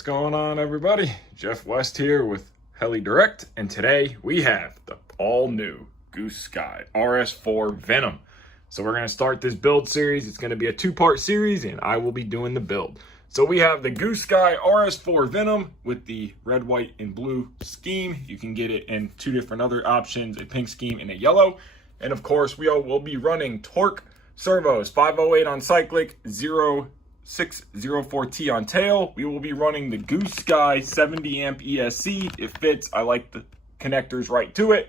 What's going on, everybody? Jeff West here with Heli Direct, and today we have the all-new Goosky RS4 Venom. So we're going to start this build series. It's going to be a two-part series, and I will be doing the build. So we have the Goosky RS4 Venom with the red, white, and blue scheme. You can get it in two different other options, a pink scheme and a yellow. And of course, we will be running torque servos, 508 on cyclic, 0604T on tail. We will be running the Goosky 70 amp ESC. It fits. I like the connectors right to it.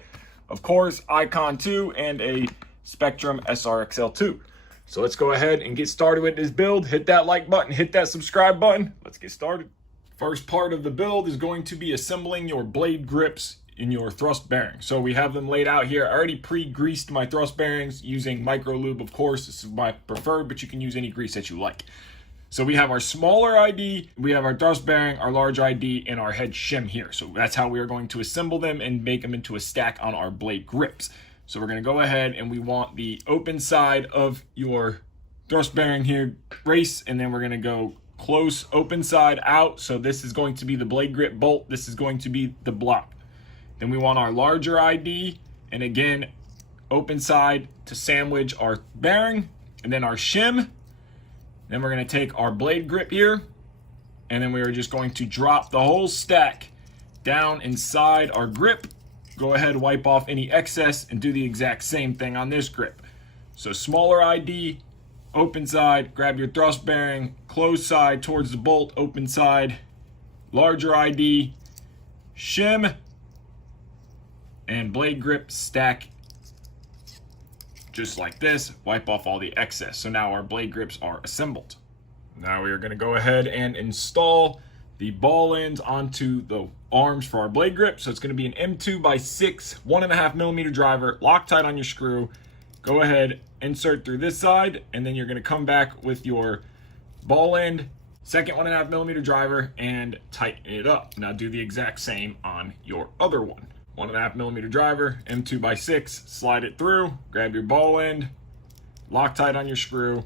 Of course, Icon 2 and a Spectrum SRXL2. So let's go ahead and get started with this build. Hit that like button, hit that subscribe button. Let's get started. First part of the build is going to be assembling your blade grips in your thrust bearing. So we have them laid out here. I already pre-greased my thrust bearings using micro lube, of course. This is my preferred, but you can use any grease that you like. So we have our smaller ID, we have our thrust bearing, our large ID, and our head shim here. So that's how we are going to assemble them and make them into a stack on our blade grips. So we're going to go ahead and we want the open side of your thrust bearing here race, and then we're going to go close open side out. So this is going to be the blade grip bolt. This is going to be the block. Then we want our larger ID, and again, open side to sandwich our bearing, and then our shim. Then we're going to take our blade grip here, and then we are just going to drop the whole stack down inside our grip. Go ahead, wipe off any excess, and do the exact same thing on this grip. So smaller ID, open side, grab your thrust bearing, close side towards the bolt, open side, larger ID, shim, and blade grip stack just like this. Wipe off all the excess. So now our blade grips are assembled. Now we are going to go ahead and install the ball ends onto the arms for our blade grip. So it's going to be an M2x6 1.5 millimeter driver, Loctite on your screw. Go ahead, insert through this side, and then you're going to come back with your ball end, second 1.5 millimeter driver, and tighten it up. Now do the exact same on your other one. 1.5 millimeter driver, M2x6, slide it through, grab your ball end, Loctite on your screw,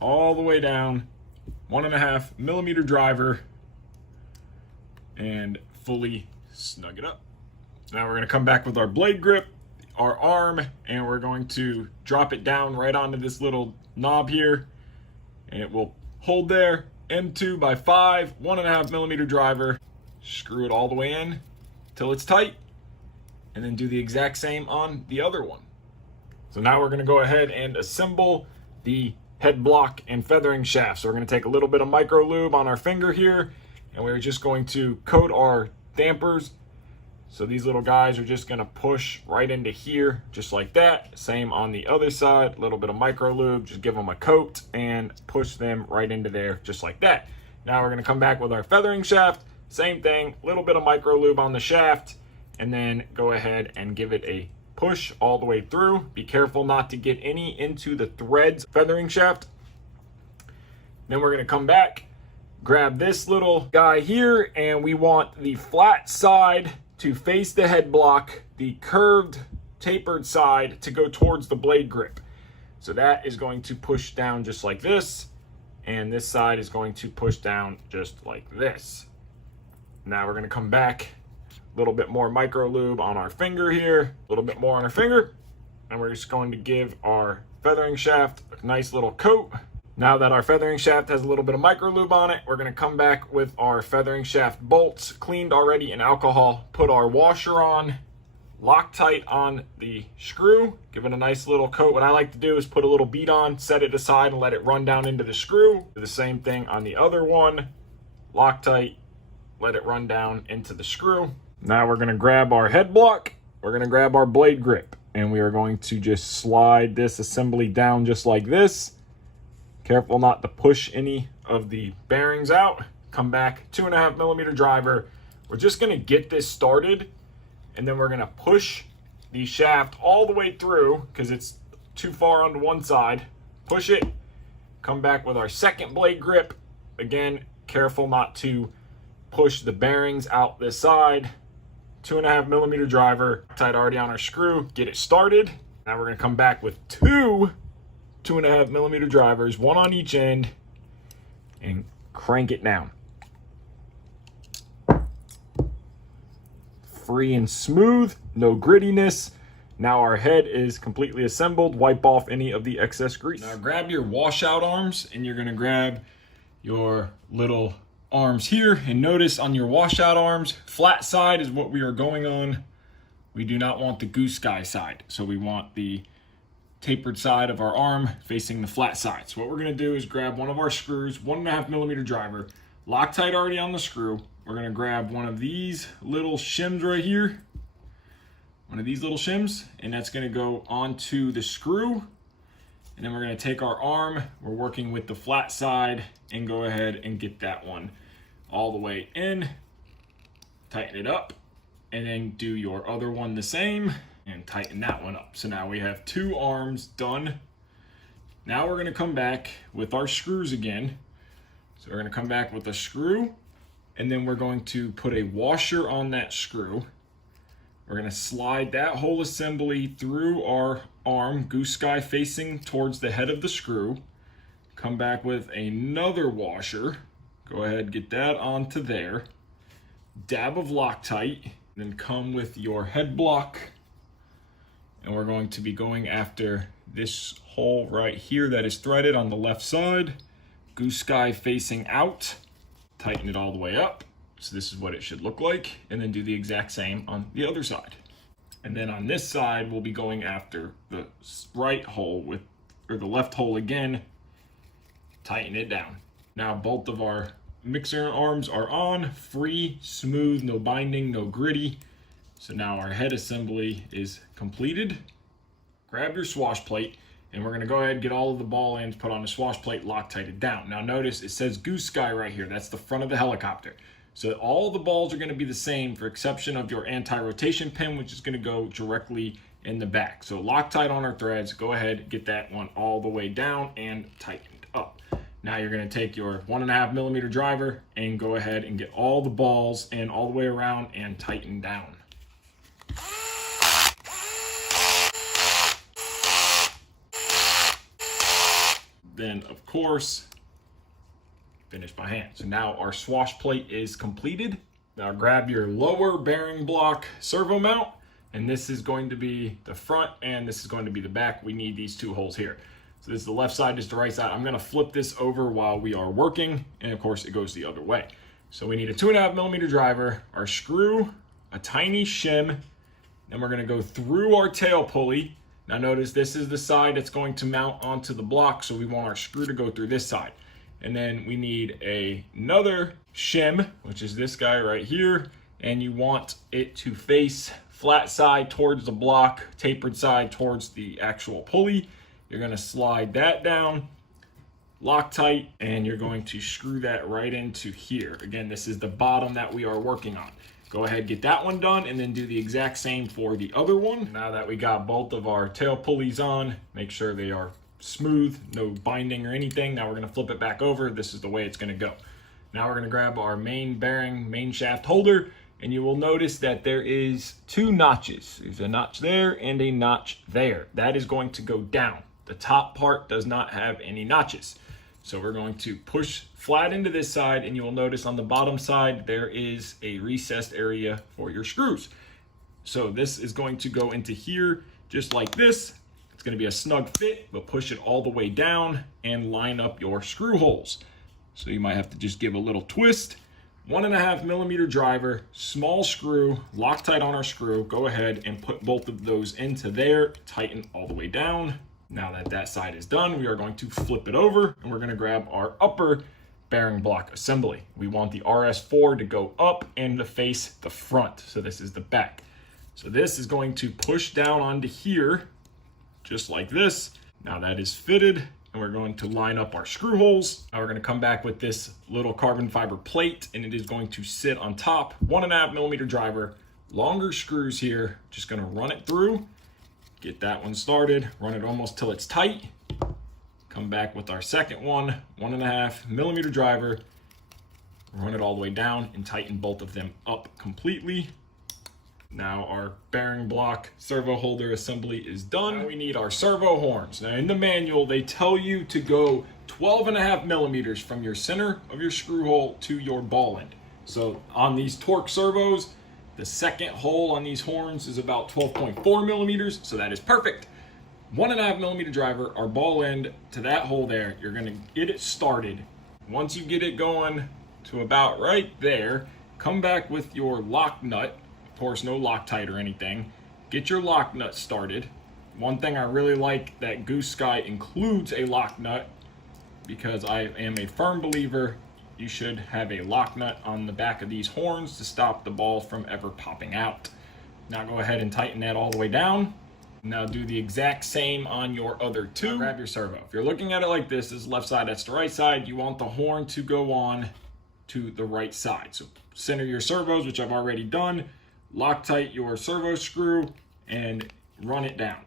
all the way down, 1.5 millimeter driver, and fully snug it up. Now we're going to come back with our blade grip, our arm, and we're going to drop it down right onto this little knob here, and it will hold there. M2x5, 1.5 millimeter driver, screw it all the way in till it's tight, and then do the exact same on the other one. So now we're going to go ahead and assemble the head block and feathering shaft. So we're going to take a little bit of micro lube on our finger here, and we're just going to coat our dampers. So these little guys are just going to push right into here, just like that. Same on the other side, a little bit of micro lube, just give them a coat and push them right into there, just like that. Now we're going to come back with our feathering shaft. Same thing, a little bit of micro lube on the shaft, and then go ahead and give it a push all the way through. Be careful not to get any into the threads feathering shaft. Then we're going to come back, grab this little guy here, and we want the flat side to face the head block, the curved tapered side to go towards the blade grip. So that is going to push down just like this, and this side is going to push down just like this. Now we're going to come back, a little bit more micro lube on our finger here, a little bit more on our finger, and we're just going to give our feathering shaft a nice little coat. Now that our feathering shaft has a little bit of micro lube on it, we're going to come back with our feathering shaft bolts, cleaned already in alcohol, put our washer on, Loctite on the screw, give it a nice little coat. What I like to do is put a little bead on, set it aside, and let it run down into the screw. Do the same thing on the other one, Loctite, let it run down into the screw. Now we're going to grab our head block, we're going to grab our blade grip, and we are going to just slide this assembly down just like this. Careful not to push any of the bearings out. Come back, 2.5 millimeter driver. We're just going to get this started, and then we're going to push the shaft all the way through because it's too far onto one side. Push it, come back with our second blade grip. Again, careful not to push the bearings out this side. 2.5 millimeter driver, tight already on our screw, get it started. Now we're going to come back with two 2.5 millimeter drivers, one on each end, and crank it down. free and smooth, no grittiness. Now our head is completely assembled. Wipe off any of the excess grease. Now grab your washout arms, and you're gonna grab your little arms here, and notice on your washout arms, flat side is what we are going on. We do not want the Goosky side, so we want the tapered side of our arm facing the flat side. So what we're gonna do is grab one of our screws, 1.5 millimeter driver, Loctite already on the screw. We're gonna grab one of these little shims right here, one of these little shims, and that's gonna go onto the screw. And then we're gonna take our arm, we're working with the flat side, and go ahead and get that one all the way in, tighten it up, and then do your other one the same and tighten that one up. So now we have 2 arms done. Now we're gonna come back with our screws again. So we're gonna come back with a screw, and then we're going to put a washer on that screw. We're gonna slide that whole assembly through our arm, Goosky facing towards the head of the screw. Come back with another washer. Go ahead, get that onto there. Dab of Loctite, then come with your head block. And we're going to be going after this hole right here that is threaded on the left side. Goosky facing out. Tighten it all the way up. So this is what it should look like. And then do the exact same on the other side. And then on this side, we'll be going after the right hole or the left hole again. Tighten it down. Now both of our mixer arms are on, free, smooth, no binding, no gritty. So now our head assembly is completed. Grab your swash plate, and we're gonna go ahead and get all of the ball ends put on the swash plate, Loctited down. Now notice it says Goosky right here. That's the front of the helicopter. So all the balls are gonna be the same for exception of your anti-rotation pin, which is gonna go directly in the back. So Loctite on our threads, go ahead, get that one all the way down and tightened up. Now you're gonna take your 1.5 millimeter driver and go ahead and get all the balls in all the way around and tighten down. Then of course, finish by hand. So now our swash plate is completed. Now grab your lower bearing block servo mount, and this is going to be the front and this is going to be the back. We need these 2 holes here. So this is the left side, this is the right side. I'm gonna flip this over while we are working, and of course it goes the other way. So we need a 2.5 millimeter driver, our screw, a tiny shim, then we're gonna go through our tail pulley. Now notice this is the side that's going to mount onto the block, so we want our screw to go through this side. And then we need another shim, which is this guy right here, and you want it to face flat side towards the block, tapered side towards the actual pulley. You're gonna slide that down, Loctite, and you're going to screw that right into here. Again, this is the bottom that we are working on. Go ahead, get that one done, and then do the exact same for the other one. Now that we got both of our tail pulleys on, make sure they are smooth, no binding or anything. Now we're gonna flip it back over. This is the way it's gonna go. Now we're gonna grab our main bearing, main shaft holder, and you will notice that there is 2 notches. There's a notch there and a notch there. That is going to go down. The top part does not have any notches. So we're going to push flat into this side, and you will notice on the bottom side, there is a recessed area for your screws. So this is going to go into here just like this. It's gonna be a snug fit, but push it all the way down and line up your screw holes. So you might have to just give a little twist. 1.5 millimeter driver, small screw, Loctite on our screw. Go ahead and put both of those into there, tighten all the way down. Now that that side is done, we are going to flip it over, and we're gonna grab our upper bearing block assembly. We want the RS4 to go up and to face the front. So this is the back. So this is going to push down onto here, just like this. Now that is fitted, and we're going to line up our screw holes. Now we're gonna come back with this little carbon fiber plate, and it is going to sit on top. 1.5 millimeter driver, longer screws here. Just gonna run it through. Get that one started, run it almost till it's tight. Come back with our second one, 1.5 millimeter driver, run it all the way down and tighten both of them up completely. Now our bearing block servo holder assembly is done. Now we need our servo horns. Now in the manual, they tell you to go 12.5 millimeters from your center of your screw hole to your ball end. So on these torque servos, The second hole on these horns is about 12.4 millimeters, so that is perfect. 1.5 millimeter driver, our ball end to that hole there. You're gonna get it started. Once you get it going to about right there, come back with your lock nut. Of course, no Loctite or anything. Get your lock nut started. One thing I really like that Goosky includes a lock nut, because I am a firm believer you should have a lock nut on the back of these horns to stop the ball from ever popping out. Now go ahead and tighten that all the way down. Now do the exact same on your other two. Now grab your servo. If you're looking at it like this is left side, that's the right side. You want the horn to go on to the right side. So center your servos, which I've already done. Loctite your servo screw and run it down.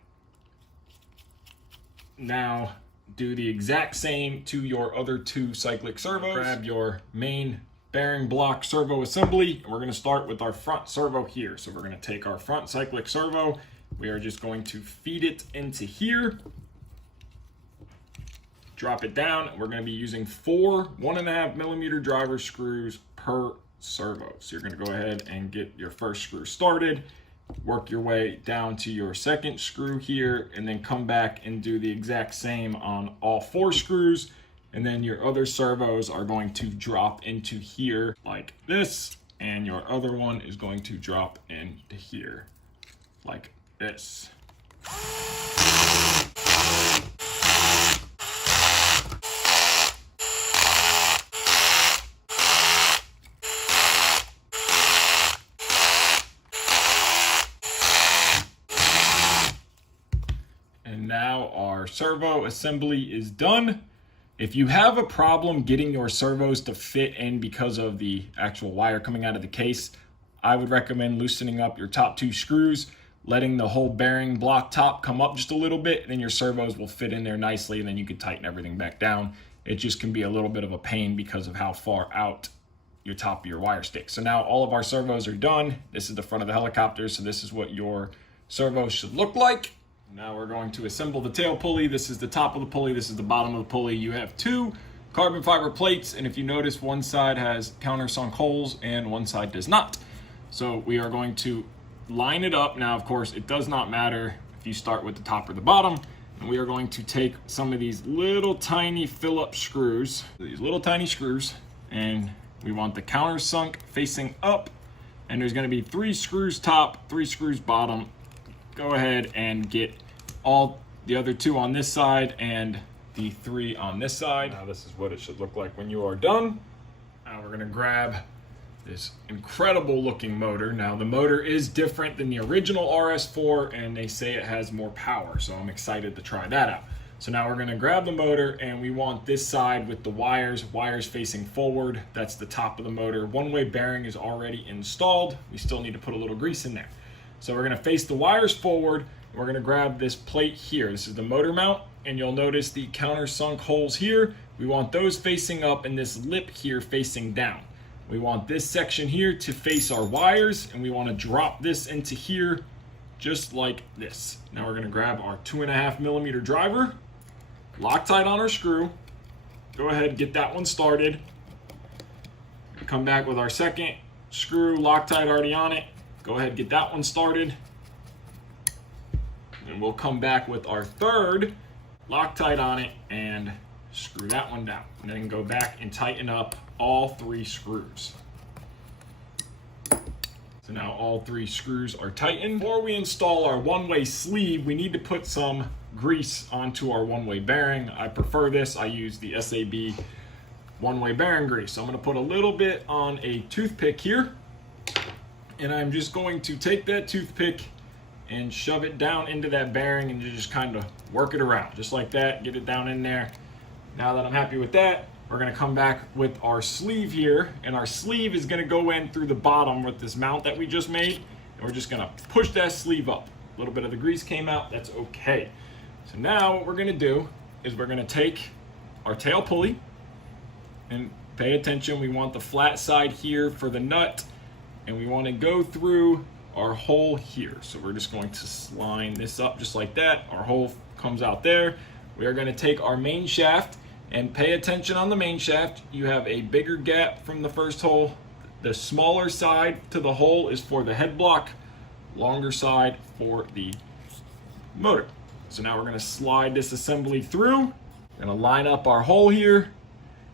Now do the exact same to your other two cyclic servos. Grab your main bearing block servo assembly, and we're going to start with our front servo here. So we're going to take our front cyclic servo. We are just going to feed it into here. Drop it down. We're going to be using 4 1.5 millimeter driver screws per servo. So you're going to go ahead and get your first screw started. Work your way down to your second screw here, and then come back and do the exact same on all 4 screws. And then your other servos are going to drop into here like this, and your other one is going to drop into here like this. And now our servo assembly is done. If you have a problem getting your servos to fit in because of the actual wire coming out of the case, I would recommend loosening up your top 2 screws, letting the whole bearing block top come up just a little bit, and then your servos will fit in there nicely, and then you can tighten everything back down. It just can be a little bit of a pain because of how far out your top of your wire sticks. So now all of our servos are done. This is the front of the helicopter, so this is what your servos should look like. Now we're going to assemble the tail pulley. This is the top of the pulley. This is the bottom of the pulley. You have 2 carbon fiber plates, and if you notice, one side has countersunk holes and one side does not. So we are going to line it up. Now, of course, it does not matter if you start with the top or the bottom. And we are going to take some of these little tiny Phillips screws, and we want the countersunk facing up, and there's going to be 3 screws top, 3 screws bottom. Go ahead and get all the other 2 on this side and the 3 on this side. Now this is what it should look like when you are done. Now we're going to grab this incredible looking motor. Now the motor is different than the original RS4, and they say it has more power, so I'm excited to try that out. So now we're going to grab the motor, and we want this side with the wires facing forward. That's the top of the motor. One-way bearing is already installed. We still need to put a little grease in there. So we're going to face the wires forward. We're going to grab this plate here. This is the motor mount, and you'll notice the countersunk holes here. We want those facing up and this lip here facing down. We want this section here to face our wires, and we want to drop this into here just like this. Now we're going to grab our 2.5 millimeter driver, Loctite on our screw. Go ahead and get that one started. Come back with our second screw, Loctite already on it. Go ahead and get that one started. And we'll come back with our third, Loctite on it, and screw that one down. And then go back and tighten up all 3 screws. So now all 3 screws are tightened. Before we install our one-way sleeve, we need to put some grease onto our one-way bearing. I prefer this. I use the SAB one-way bearing grease. So I'm going to put a little bit on a toothpick here. And I'm just going to take that toothpick and shove it down into that bearing and just kind of work it around. Just like that, get it down in there. Now that I'm happy with that, we're gonna come back with our sleeve here, and our sleeve is gonna go in through the bottom with this mount that we just made, and we're just gonna push that sleeve up. A little bit of the grease came out, that's okay. So now what we're gonna do is we're gonna take our tail pulley, and pay attention, we want the flat side here for the nut, and we want to go through our hole here. So we're just going to line this up just like that. Our hole comes out there. We are going to take our main shaft, and pay attention on the main shaft. You have a bigger gap from the first hole The smaller side to the hole is for the head block, longer side for the motor. So now we're going to slide this assembly through. We're going to line up our hole here,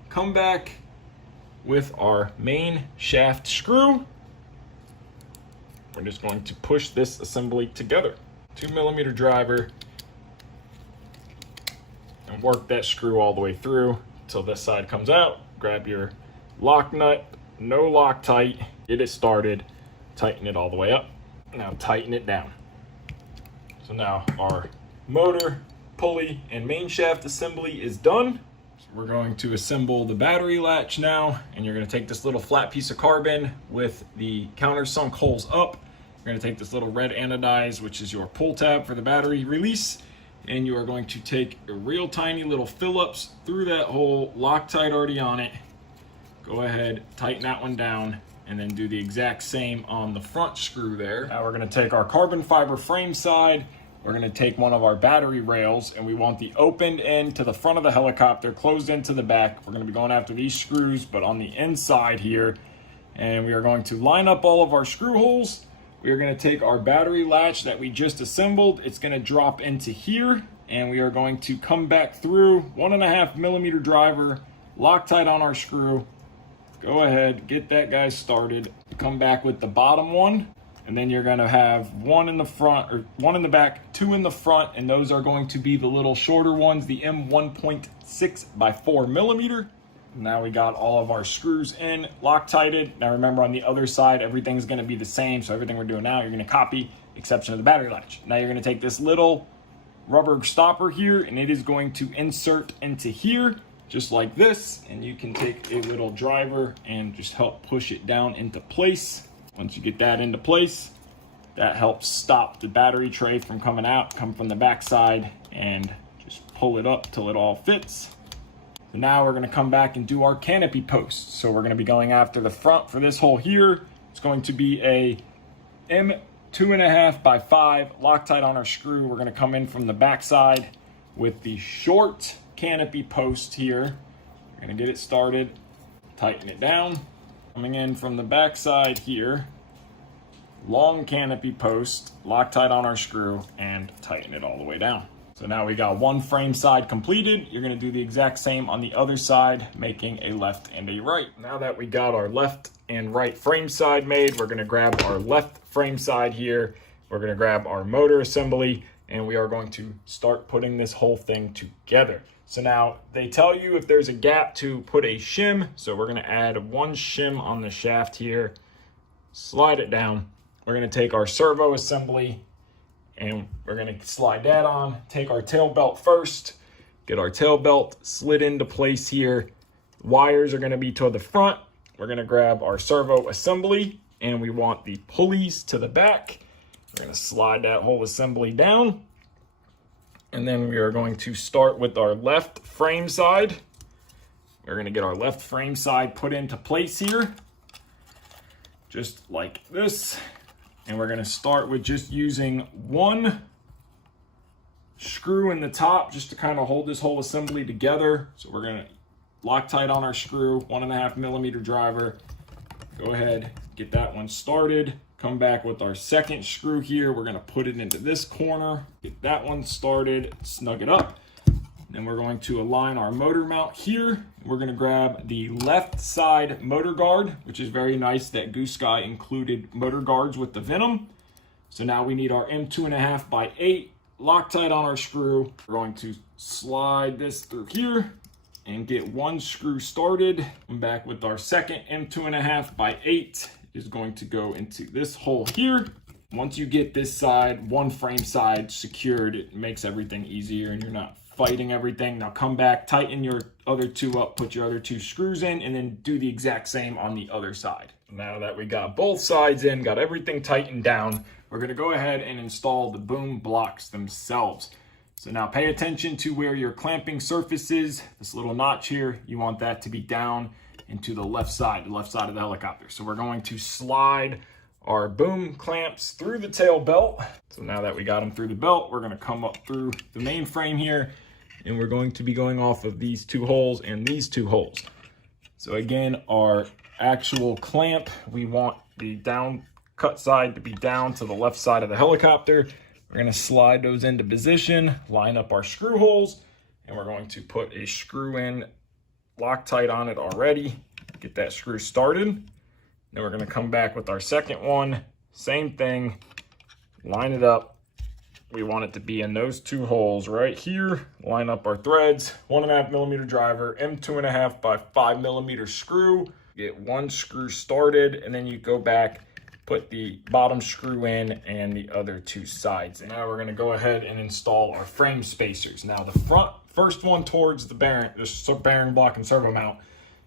come back with our main shaft screw. We're just going to push this assembly together. 2mm driver, and work that screw all the way through until this side comes out. Grab your lock nut, no Loctite, get it started, tighten it all the way up. Now tighten it down. So now our motor, pulley, and main shaft assembly is done. So we're going to assemble the battery latch now, and you're going to take this little flat piece of carbon with the countersunk holes up. You're going to take this little red anodized, which is your pull tab for the battery release, and you are going to take a real tiny little Phillips through that hole, Loctite already on it. Go ahead, tighten that one down, and then do the exact same on the front screw there. Now we're going to take our carbon fiber frame side. We're going to take one of our battery rails, and we want the opened end to the front of the helicopter, closed end to the back. We're going to be going after these screws, but on the inside here. And we are going to line up all of our screw holes. We are going to take our battery latch that we just assembled. It's going to drop into here, and we are going to come back through 1.5mm driver, Loctite on our screw. Go ahead, get that guy started. Come back with the bottom one. And then you're going to have one in the front, or one in the back, two in the front, and those are going to be the little shorter ones, the M1.6 by 4mm. Now we got all of our screws in, Loctited. Now remember, on the other side, everything's going to be the same, so everything we're doing now, you're going to copy, exception of the battery latch. Now you're going to take this little rubber stopper here, and it is going to insert into here, just like this, and you can take a little driver and just help push it down into place. Once you get that into place, that helps stop the battery tray from coming out, come from the back side, and just pull it up till it all fits. So now we're going to come back and do our canopy posts. So we're going to be going after the front for this hole here. It's going to be a M2.5 by 5 Loctite on our screw. We're going to come in from the back side with the short canopy post here. We're going to get it started, tighten it down. Coming in from the back side here, long canopy post, Loctite on our screw, and tighten it all the way down. So now we got one frame side completed. You're going to do the exact same on the other side, making a left and a right. Now that we got our left and right frame side made, we're going to grab our left frame side here. We're going to grab our motor assembly, and we are going to start putting this whole thing together. So now they tell you if there's a gap to put a shim. So we're going to add one shim on the shaft here, slide it down. We're going to take our servo assembly and we're going to slide that on. Take our tail belt first, get our tail belt slid into place here. Wires are going to be to the front. We're going to grab our servo assembly, and we want the pulleys to the back. We're going to slide that whole assembly down. And then we are going to start with our left frame side. We're going to get our left frame side put into place here, just like this. And we're going to start with just using one screw in the top just to kind of hold this whole assembly together. So we're going to Loctite on our screw, 1.5mm driver. Go ahead, get that one started. Come back with our second screw here. We're going to put it into this corner, get that one started, snug it up. Then we're going to align our motor mount here. We're going to grab the left side motor guard, which is very nice that Goosky included motor guards with the Venom. So now we need our M2.5 by 8 Loctite on our screw. We're going to slide this through here and get one screw started. Come back with our second M2.5 by 8. Is going to go into this hole here. Once you get this side, one frame side secured, it makes everything easier and you're not fighting everything. Now come back, tighten your other two up, put your other two screws in, and then do the exact same on the other side. Now that we got both sides in, got everything tightened down, we're going to go ahead and install the boom blocks themselves. So now pay attention to where your clamping surface is. This little notch here, you want that to be down into the left side of the helicopter. So we're going to slide our boom clamps through the tail belt. So now that we got them through the belt, we're going to come up through the main frame here, and we're going to be going off of these two holes and these two holes. So again, our actual clamp, we want the down cut side to be down to the left side of the helicopter. We're going to slide those into position, line up our screw holes, and we're going to put a screw in Loctite on it already. Get that screw started. Then we're going to come back with our second one. Same thing. Line it up. We want it to be in those two holes right here. Line up our threads. 1.5 millimeter driver, M2.5 by 5 millimeter screw. Get one screw started, and then you go back, put the bottom screw in and the other two sides. And now we're going to go ahead and install our frame spacers. Now the first one towards the bearing block and servo mount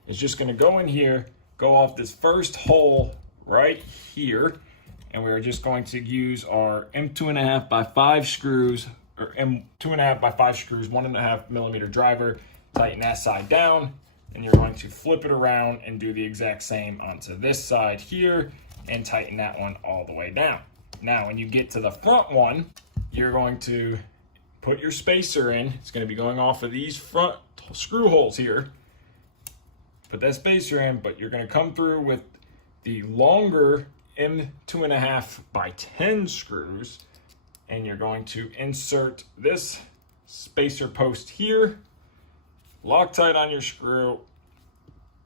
is just going to go in here, go off this first hole right here, and we're just going to use our M2.5 by 5 screws, or M2.5 by 5 screws, 1.5 millimeter driver, tighten that side down, and you're going to flip it around and do the exact same onto this side here, and tighten that one all the way down. Now, when you get to the front one, you're going to put your spacer in. It's going to be going off of these front screw holes here. Put that spacer in, but you're going to come through with the longer M2.5 by 10 screws, and you're going to insert this spacer post here, Loctite on your screw,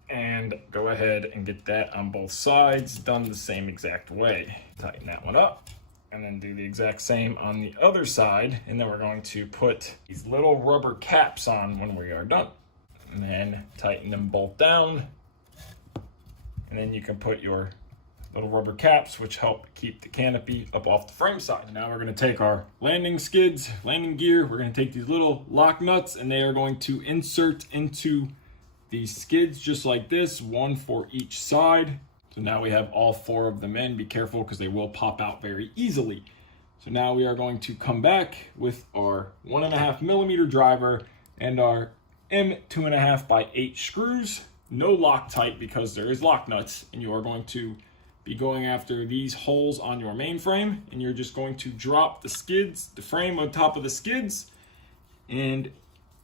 and go ahead and get that on both sides done the same exact way. Tighten that one up, and then do the exact same on the other side, and then we're going to put these little rubber caps on when we are done, and then tighten them both down, and then you can put your little rubber caps, which help keep the canopy up off the frame side. And now we're going to take our landing gear, we're going to take these little lock nuts, and they are going to insert into these skids just like this, one for each side. So now we have all 4 of them in. Be careful because they will pop out very easily. So now we are going to come back with our 1.5 millimeter driver and our M2.5 by 8 screws. No Loctite because there is lock nuts, and you are going to be going after these holes on your mainframe, and you're just going to drop the skids, the frame on top of the skids, and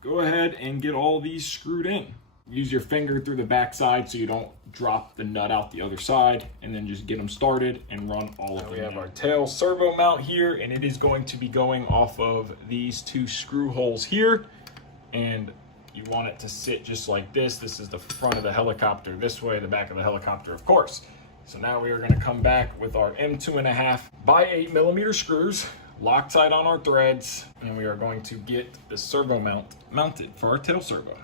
go ahead and get all these screwed in. Use your finger through the back side so you don't drop the nut out the other side, and then just get them started and run all of them. We have our tail servo mount here, and it is going to be going off of these 2 screw holes here, and you want it to sit just like this. This is the front of the helicopter this way, the back of the helicopter, of course. So now we are going to come back with our M2.5 by 8 millimeter screws, Loctite on our threads, and we are going to get the servo mount mounted for our tail servo.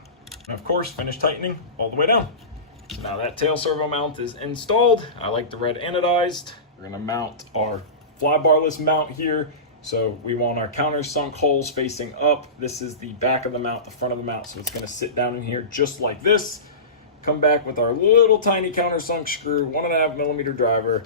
And of course, finish tightening all the way down. So now that tail servo mount is installed. I like the red anodized. We're going to mount our fly barless mount here. So we want our countersunk holes facing up. This is the back of the mount, the front of the mount. So it's going to sit down in here just like this. Come back with our little tiny countersunk screw, 1.5 millimeter driver,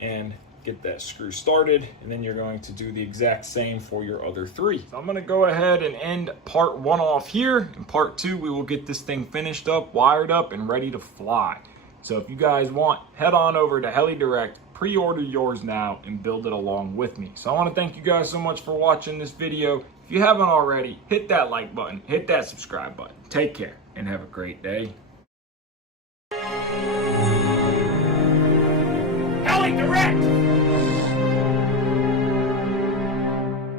and get that screw started. And then you're going to do the exact same for your other 3. So I'm going to go ahead and end part 1 off here. In part 2, we will get this thing finished up, wired up, and ready to fly. So if you guys want, head on over to HeliDirect, pre-order yours now, and build it along with me. So I want to thank you guys so much for watching this video. If you haven't already, hit that like button, hit that subscribe button. Take care and have a great day.